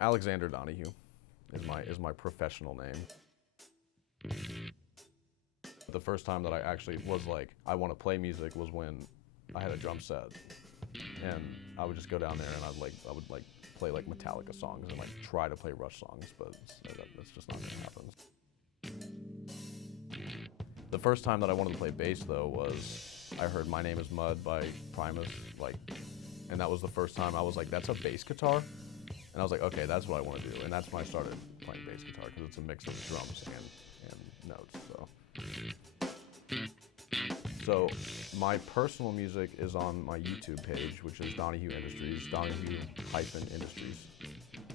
Alexander Donahue is my professional name. The first time that I actually was like, I want to play music was when I had a drum set, and I would just go down there and I would play like Metallica songs and like try to play Rush songs, but that's just not gonna happen. The first time that I wanted to play bass though was I heard My Name Is Mud by Primus, and that was the first time I was like, that's a bass guitar? And I was like, okay, that's what I want to do. And that's when I started playing bass guitar, because it's a mix of drums and notes. So my personal music is on my YouTube page, which is Donahue Industries, Donahue-Industries.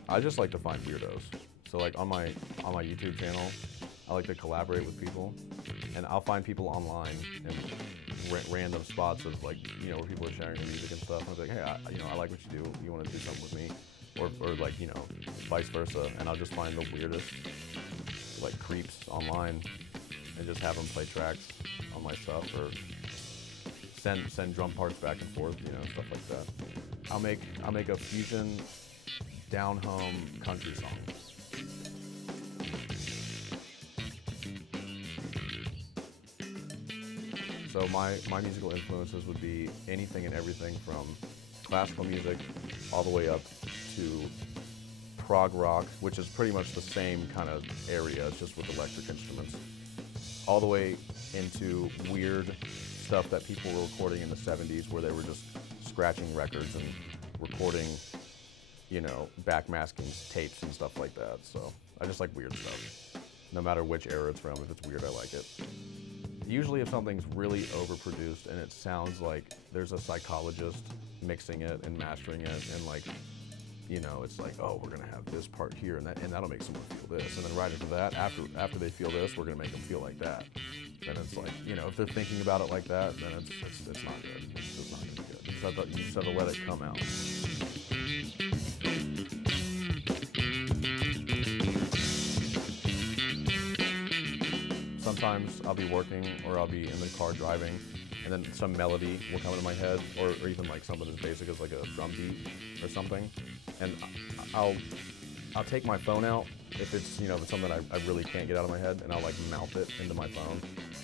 I just like to find weirdos. So like on my YouTube channel, I like to collaborate with people, and I'll find people online in random spots of like, where people are sharing their music and stuff. And I'll be like, hey, I like what you do. You want to do something with me? Or like, vice versa. And I'll just find the weirdest like creeps online and just have them play tracks on my stuff, or send drum parts back and forth, stuff like that. I'll make a fusion down home country song. So my musical influences would be anything and everything from classical music all the way up to prog rock, which is pretty much the same kind of area, just with electric instruments, all the way into weird stuff that people were recording in the 70s, where they were just scratching records and recording, backmasking tapes and stuff like that. So I just like weird stuff. No matter which era it's from, if it's weird, I like it. Usually if something's really overproduced and it sounds like there's a psychologist mixing it and mastering it, and it's like, oh, we're gonna have this part here and that'll make someone feel this, and then right after that, after they feel this, we're gonna make them feel like that. Then it's like, if they're thinking about it like that, then it's not good. It's just not gonna be good. You just have to let it come out. Sometimes I'll be working or I'll be in the car driving, and then some melody will come into my head, or even like something as basic as like a drum beat or something. And I'll take my phone out if it's something I really can't get out of my head, and I'll like mouth it into my phone,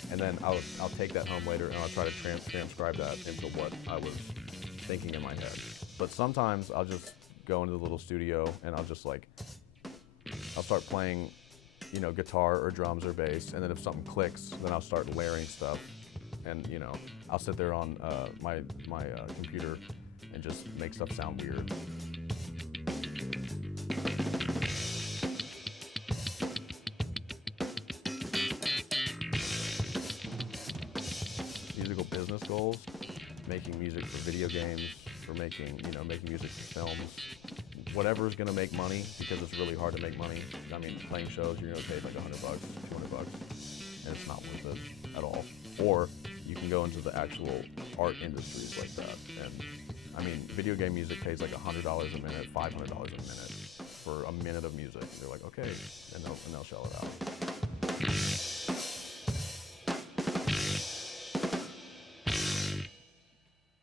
and then I'll take that home later and I'll try to transcribe that into what I was thinking in my head. But sometimes I'll just go into the little studio and I'll start playing guitar or drums or bass, and then if something clicks, then I'll start layering stuff, and I'll sit there on my computer and just make stuff sound weird. Musical business goals: making music for video games, for making music for films. Whatever is going to make money, because it's really hard to make money. I mean, playing shows, you're going to pay like $100, $200, and it's not worth it at all. Or you can go into the actual art industries like that. And I mean, video game music pays like $100 a minute, $500 a minute for a minute of music. They're like, okay, and they'll shell it out.